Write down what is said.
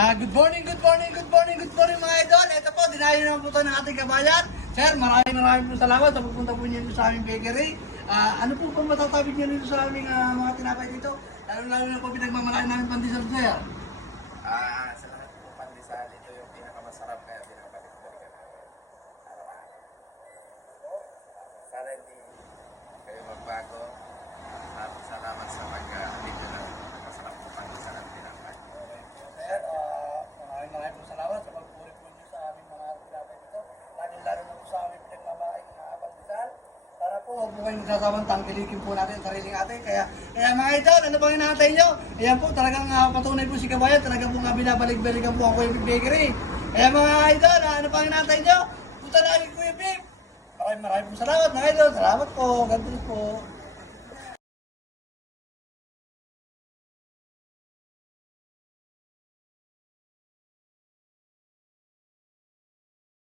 Good morning, good morning, good morning, good morning mga idol. Ito po, dinayo naman po ito ng ating kabayan. Sir, maraming po salamat sa pagpunta po niyo sa aming bakery. Ano po ba matatapig niyo dito sa aming mga tinapay dito? Lalo na po pinagmamalayan namin pandesal sir. Sa lahat po pandesal, ito yung pinakamasarap kaya pinakabalik-balikan namin. Sana hindi kayo magbago. At salamat sa pag-alito ng masarap po pandesal at pinapay. Sir, maraming po salamat sa pagpuri po niyo sa aming mga tinapay dito. Lalo na po sa aming pinagmamalayan na pandesal. Para po, huwag po kayong sasawang tangkilikin po natin ang sariling atin. Kaya mga idol, ano bang inaantay nyo? Ayan po, talagang patunay po si Kabayan. Talagang po binabalik-balikan po ang Kuya Big Bakery. Kaya mga idol, ano bang inaantay nyo? Punta na kay Kuya Big. Maraming po salamat mga idol. Salamat po. God bless po.